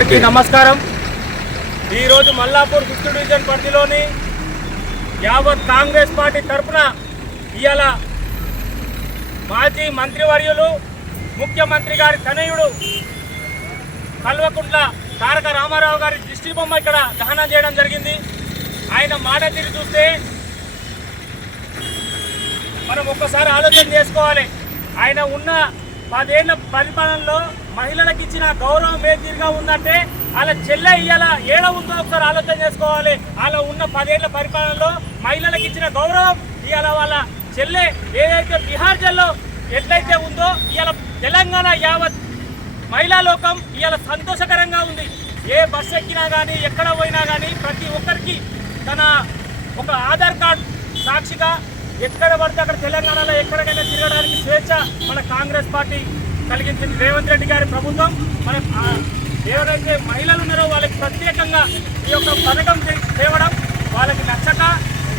అందరికీ నమస్కారం। ఈరోజు మల్లాపూర్ 5th డివిజన్ పరిధిలోని యావత్ కాంగ్రెస్ పార్టీ తరఫున ఇవాళ మాజీ మంత్రివర్యులు ముఖ్యమంత్రి గారి తనయుడు కల్వకుంట్ల తారక రామారావు గారి దిష్టి బొమ్మ ఇక్కడ దహనం చేయడం జరిగింది। ఆయన మాట తీరు చూస్తే మనం ఒక్కసారి ఆలోచన చేసుకోవాలి। ఆయన ఉన్న 10 ఏళ్ల పరిపాలనలో మహిళలకు ఇచ్చిన గౌరవం ఏ తీరుగా ఉందంటే వాళ్ళ చెల్లె ఇవాళ ఏడ ఉందో ఒకసారి ఆలోచన చేసుకోవాలి। వాళ్ళ ఉన్న 10 ఏళ్ల పరిపాలనలో మహిళలకు ఇచ్చిన గౌరవం ఇవాళ వాళ్ళ చెల్లె ఏదైతే బీహార్ జైల్లో ఎట్లయితే ఉందో ఇవాళ తెలంగాణ యావత్ మహిళా లోకం ఇవాళ సంతోషకరంగా ఉంది। ఏ బస్సు ఎక్కినా కానీ ఎక్కడ పోయినా కానీ ప్రతి ఒక్కరికి తన ఒక ఆధార్ కార్డ్ సాక్షిగా ఎక్కడ పడితే అక్కడ తెలంగాణలో ఎక్కడికైనా తిరగడానికి స్వేచ్ఛ మన కాంగ్రెస్ పార్టీ కలిగించింది। రేవంత్ రెడ్డి గారి ప్రభుత్వం మన ఎవరైతే మహిళలు ఉన్నారో వాళ్ళకి ప్రత్యేకంగా ఈ యొక్క పథకం తేవడం వాళ్ళకి నచ్చక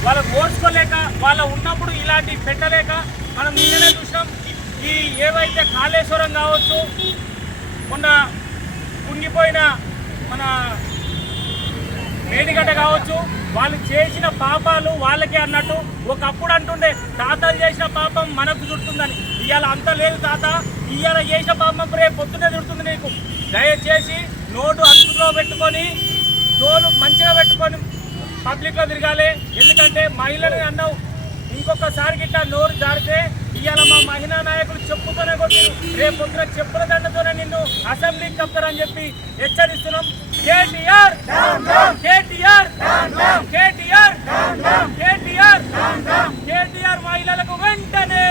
వాళ్ళకు ఓర్చుకోలేక వాళ్ళ ఉన్నప్పుడు ఇలాంటి పెట్టలేక మనం నిన్ననే చూసాం। ఈ ఏవైతే కాళేశ్వరం కావచ్చు, మొన్న కుంగిపోయిన మన మేడిగడ్డ కావచ్చు, వాళ్ళు చేసిన పాపాలు వాళ్ళకే అన్నట్టు ఒకప్పుడు అంటుండే తాతలు చేసిన పాపం మనకు చుడుతుందని। ఇవాళ అంత లేదు తాత, ఇవాళ చేసిన పాపం రేపు పొద్దునే చుడుతుంది నీకు। దయచేసి నోటు అదుపులో పెట్టుకొని తోలు మంచిగా పెట్టుకొని పబ్లిక్లో తిరగాలి। ఎందుకంటే మహిళలు అన్నావు ఇంకొకసారి గిట్ట నోరు జారితే ఇవాళ మా మహిళా నాయకులు చెప్పుతోనే కొట్టిరు, రేపు పొద్దున చెప్పుల దండతోనే నిన్ను అసెంబ్లీకి కప్తారని చెప్పి హెచ్చరిస్తున్నాం। కేటీఆర్ కేటీఆర్ కేటీఆర్ కేటీఆర్ కేటీఆర్ మహిళలకు వెంటనే